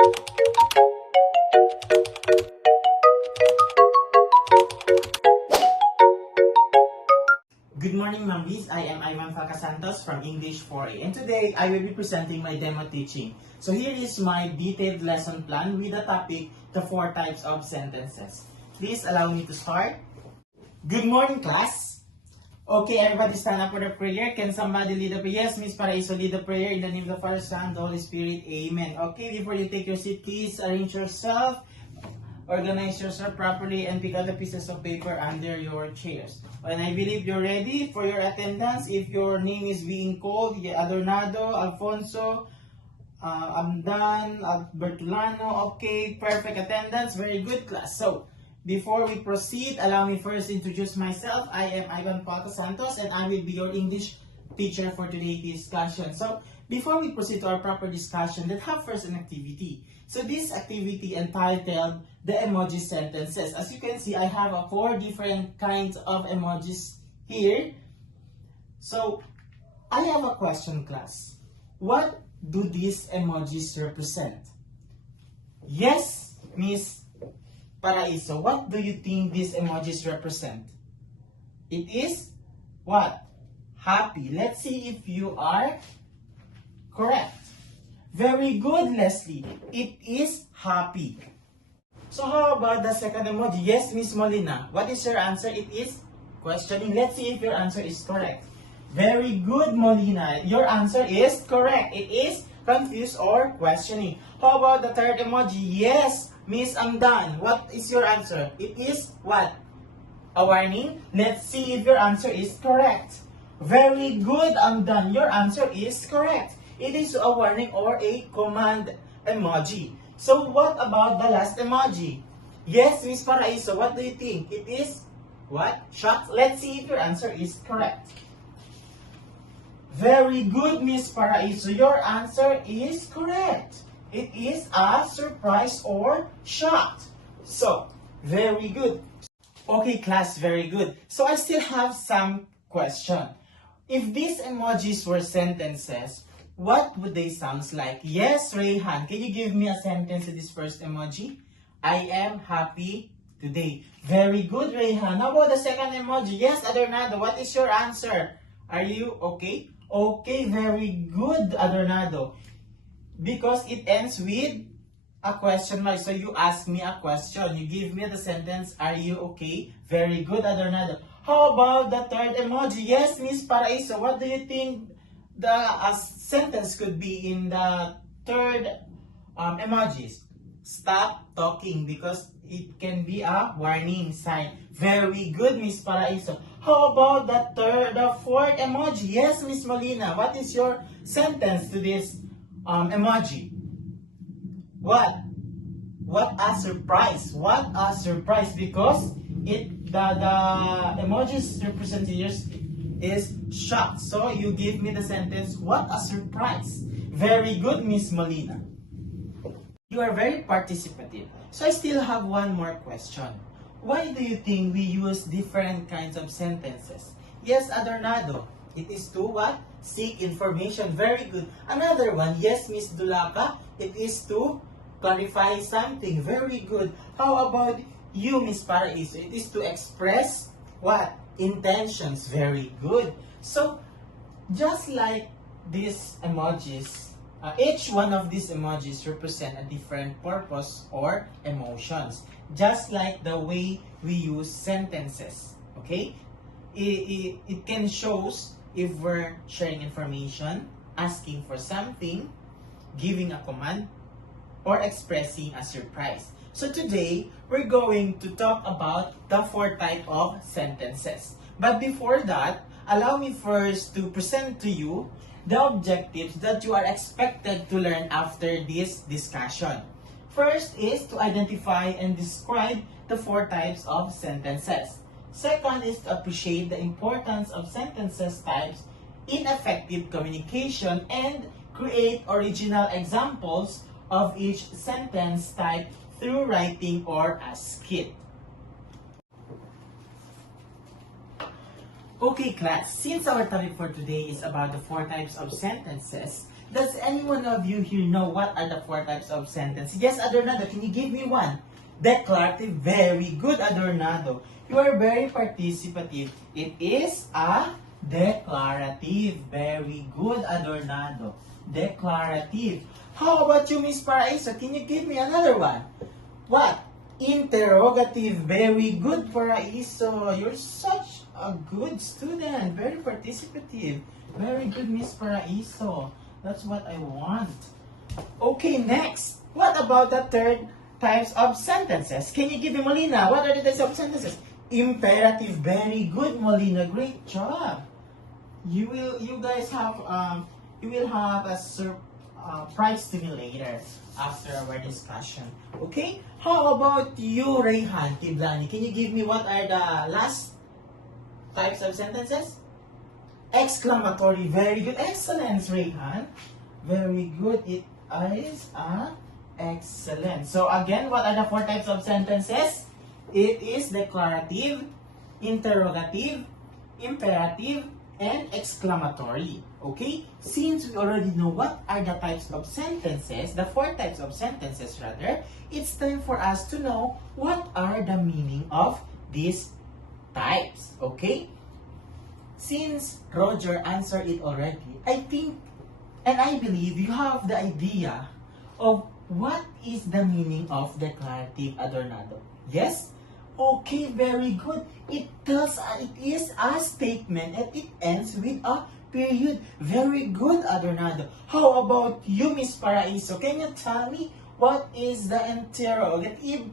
Good morning, Mambis. I am Ivan Falcasantos from English 4A, and today I will be presenting my demo teaching. So here is my detailed lesson plan with the topic, the 4 types of sentences. Please allow me to start. Good morning, class. Okay, everybody stand up for the prayer. Can somebody lead the prayer? Yes, Miss Paraiso, lead the prayer in the name of the Father, Son, the Holy Spirit. Amen. Okay, before you take your seat, please arrange yourself. Organize yourself properly and pick out the pieces of paper under your chairs. And I believe you're ready for your attendance. If your name is being called, Adornado, Alfonso, Amdan, Bertolano, okay, perfect attendance, very good class. So, before we proceed, allow me first to introduce myself. I am Ivan Paco Santos and I will be your English teacher for today's discussion. So, before we proceed to our proper discussion, let's have first an activity. So, this activity entitled the emoji sentences. As you can see, I have 4 different kinds of emojis here. So, I have a question, class. What do these emojis represent? Yes, Miss Paraiso, what do you think these emojis represent? It is what? Happy. Let's see if you are correct. Very good, Leslie. It is happy. So how about the second emoji? Yes, Miss Molina. What is your answer? It is questioning. Let's see if your answer is correct. Very good, Molina. Your answer is correct. It is confused or questioning. How about the third emoji? Yes, Miss Amdan. What is your answer? It is what? A warning. Let's see if your answer is correct. Very good, Amdan. Your answer is correct. It is a warning or a command emoji. So what about the last emoji? Yes, Miss Paraiso, what do you think? It is what? Shocked. Let's see if your answer is correct. Very good, Miss Paraiso. Your answer is correct. It is a surprise or shocked. So, very good. Okay, class, very good. So I still have some question. If these emojis were sentences, what would they sound like? Yes, Rayhan, can you give me a sentence to this first emoji? I am happy today. Very good, Rayhan. How about the second emoji? Yes, Adornado, what is your answer? Are you okay? Okay, very good, Adornado. Because it ends with a question mark. So you ask me a question. You give me the sentence, are you okay? Very good, Adornado. How about the third emoji? Yes, Miss Paraiso, what do you think the sentence could be in the third emojis? Stop talking, because it can be a warning sign. Very good, Miss Paraiso. How about the fourth emoji? Yes, Miss Molina. What is your sentence to this emoji? What? What a surprise! What a surprise! Because the emojis represent here is shocked. So you give me the sentence, what a surprise. Very good, Miss Molina. You are very participative. So I still have one more question. Why do you think we use different kinds of sentences? Yes, Adornado. It is to what? Seek information. Very good. Another one. Yes, Miss Dulaka. It is to clarify something. Very good. How about you, Miss Paraiso? It is to express what? Intentions. Very good. So, just like these emojis, each one of these emojis represent a different purpose or emotions. Just like the way we use sentences. Okay? It can shows if we're sharing information, asking for something, giving a command, or expressing a surprise. So today, we're going to talk about the 4 types of sentences. But before that, allow me first to present to you the objectives that you are expected to learn after this discussion. First is to identify and describe the 4 types of sentences. Second is to appreciate the importance of sentences types in effective communication and create original examples of each sentence type through writing or a skit. Okay, class, since our topic for today is about the 4 types of sentences, Does any one of you here know what are the 4 types of sentence? Yes, Adornado, can you give me one? Declarative. Very good, Adornado. You are very participative. It is a declarative. Very good, Adornado. Declarative. How about you, Miss Paraiso? Can you give me another one? What? Interrogative. Very good, Paraiso. You're such a good student. Very participative. Very good, Miss Paraiso. That's what I want. Okay, next. What about the 3rd types of sentences? Can you give me, Molina? What are the types of sentences? Imperative. Very good, Molina. Great job. You guys have you will have a prize to me later after our discussion. Okay? How about you, Rayhan Tiblani? Can you give me what are the last types of sentences? Exclamatory. Very good. Excellent, Rayhan. Very good. It is excellent. So again, what are the 4 types of sentences? It is declarative, interrogative, imperative, and exclamatory. Okay? Since we already know what are the types of sentences, the 4 types of sentences rather, it's time for us to know what are the meaning of these types. Okay? Since Roger answered it already, I think and I believe you have the idea of what is the meaning of declarative, Adornado. Yes? Okay, very good. It is a statement and it ends with a period. Very good, Adornado. How about you, Miss Paraiso? Can you tell me what is the interrogative?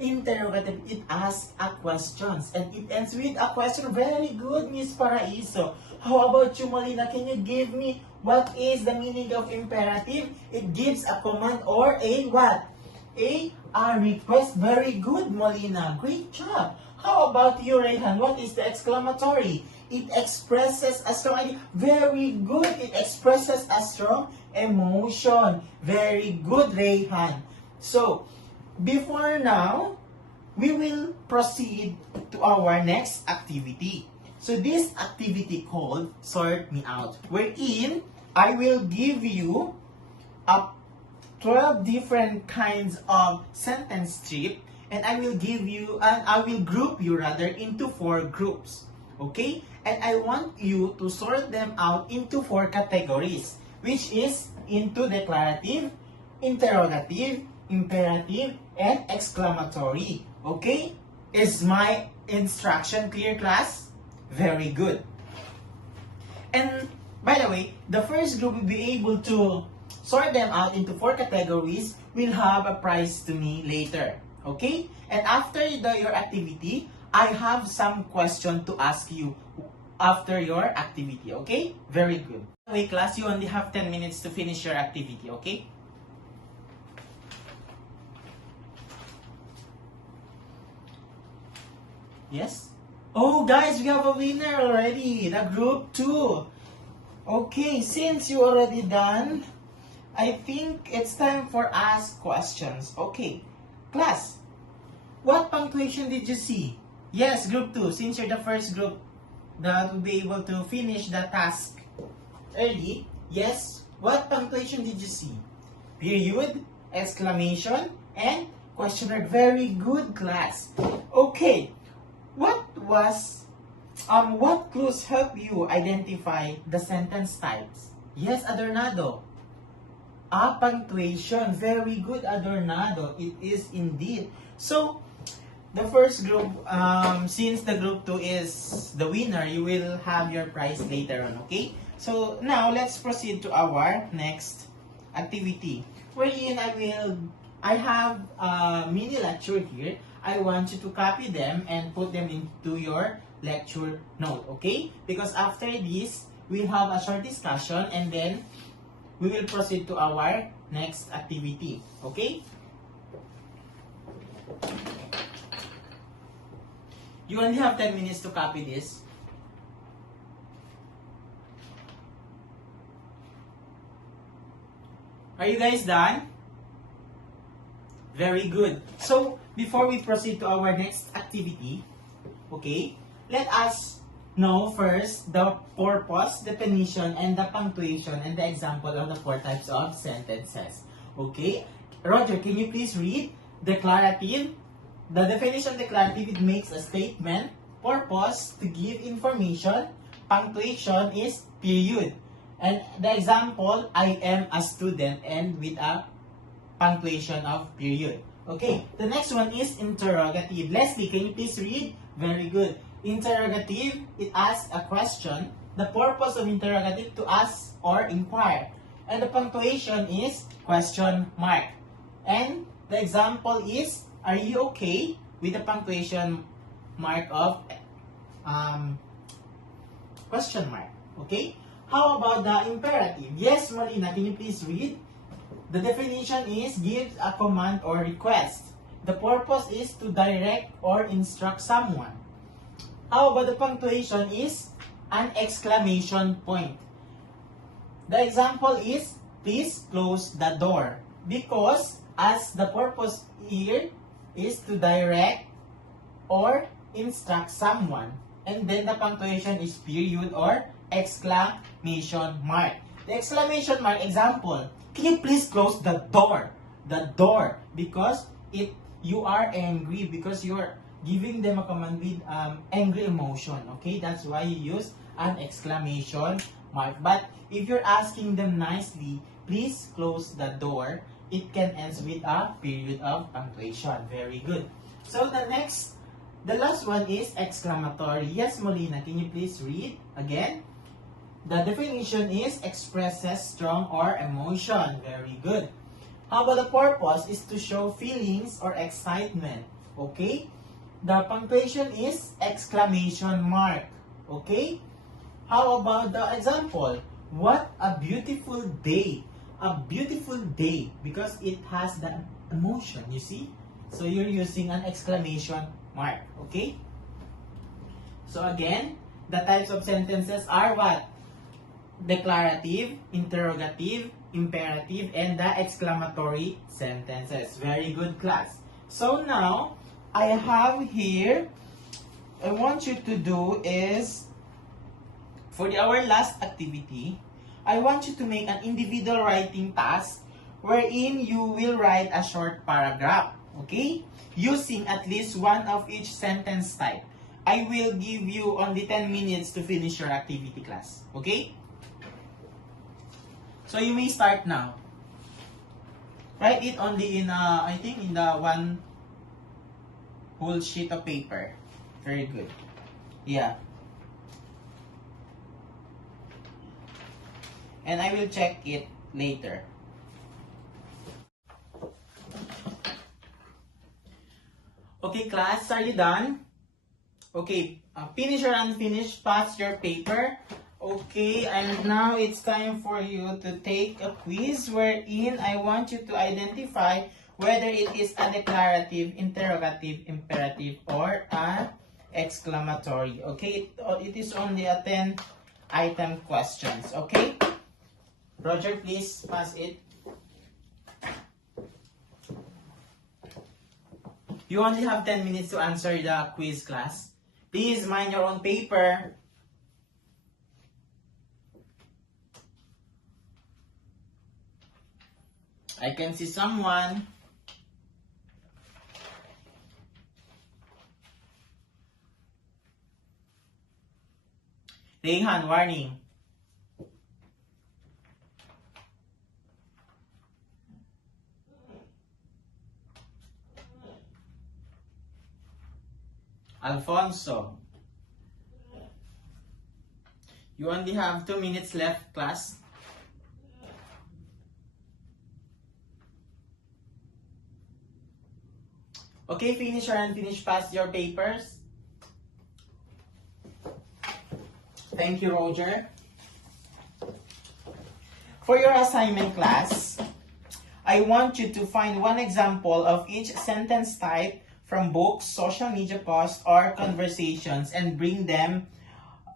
Interrogative, it asks a questions and it ends with a question. Very good, Miss Paraiso. How about you, Molina? Can you give me what is the meaning of imperative? It gives a command or a what? A request. Very good, Molina. Great job. How about you, Rayhan? What is the exclamatory? It expresses a strong idea. Very good. It expresses a strong emotion. Very good, Rayhan. So, before now, we will proceed to our next activity. So this activity called Sort Me Out, wherein I will give you 12 different kinds of sentence strip, and I will group you rather into 4 groups. Okay? And I want you to sort them out into 4 categories, which is into declarative, interrogative, imperative, and exclamatory. Okay? Is my instruction clear, class? Very good. And by the way, the first group will be able to sort them out into 4 categories. Will have a prize to me later. Okay? And after your activity, I have some question to ask you after your activity. Okay? Very good. By the way, class, you only have 10 minutes to finish your activity. Okay? Yes? Oh, guys, we have a winner already. The group 2. Okay, since you already done, I think it's time for us questions. Okay, class, what punctuation did you see? Yes, group 2, since you're the first group that will be able to finish the task early. Yes, what punctuation did you see? Period, exclamation, and question mark. Very good, class. Okay. What clues help you identify the sentence types? Yes, Adornado. Punctuation. Very good, Adornado. It is indeed. So, the first group, since the group 2 is the winner, you will have your prize later on, okay? So, now, let's proceed to our next activity. Wherein I have a mini lecture here. I want you to copy them and put them into your lecture note, okay? Because after this, we'll have a short discussion and then we will proceed to our next activity, okay? You only have 10 minutes to copy this. Are you guys done? Very good. So, before we proceed to our next activity, okay, let us know first the purpose, definition, and the punctuation and the example of the 4 types of sentences. Okay? Roger, can you please read declarative? The definition declarative, it makes a statement. Purpose, to give information. Punctuation is period. And the example, I am a student, and with a punctuation of period. Okay, the next one is interrogative. Leslie, can you please read? Very good. Interrogative, it asks a question. The purpose of interrogative, to ask or inquire. And the punctuation is question mark. And the example is, are you okay? With the punctuation mark of question mark. Okay? How about the imperative? Yes, Marina, can you please read? The definition is, gives a command or request. The purpose is to direct or instruct someone. How about the punctuation is an exclamation point. The example is, please close the door. Because as the purpose here is to direct or instruct someone. And then the punctuation is period or exclamation mark. The exclamation mark example, can you please close the door? The door. Because you are angry, because you are giving them a command with angry emotion. Okay, that's why you use an exclamation mark. But if you're asking them nicely, please close the door, it can end with a period of punctuation. Very good. So the last one is exclamatory. Yes, Molina, can you please read again? The definition is expresses strong or emotion. Very good. How about the purpose is to show feelings or excitement. Okay? The punctuation is exclamation mark. Okay? How about the example? What a beautiful day. A beautiful day, because it has the emotion, you see? So you're using an exclamation mark. Okay? So again, the types of sentences are what? Declarative, interrogative, imperative, and the exclamatory sentences. Very good, class. So now, I have here, I want you to do is, for our last activity, I want you to make an individual writing task wherein you will write a short paragraph. Okay? Using at least one of each sentence type. I will give you only 10 minutes to finish your activity, class. Okay? So you may start now. Write it only in, I think in the one whole sheet of paper. Very good. Yeah. And I will check it later. Okay, class, are you done? Okay, finish or unfinished, pass your paper. Okay, and now it's time for you to take a quiz wherein I want you to identify whether it is a declarative, interrogative, imperative, or an exclamatory. Okay, it is only a 10-item questions. Okay? Roger, please pass it. You only have 10 minutes to answer the quiz, class. Please mind your own paper. I can see someone. Rayhan, warning. Alfonso. You only have 2 minutes left, class. Okay, finish or unfinished, pass your papers. Thank you, Roger. For your assignment, class, I want you to find one example of each sentence type from books, social media posts, or conversations and bring them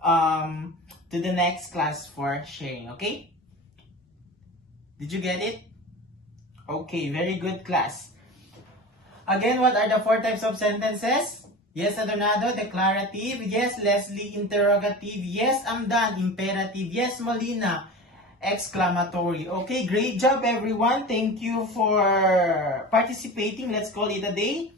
to the next class for sharing, okay? Did you get it? Okay, very good, class. Again, what are the 4 types of sentences? Yes, Adornado, declarative. Yes, Leslie, interrogative. Yes, I'm done, imperative. Yes, Molina, exclamatory. Okay, great job everyone. Thank you for participating. Let's call it a day.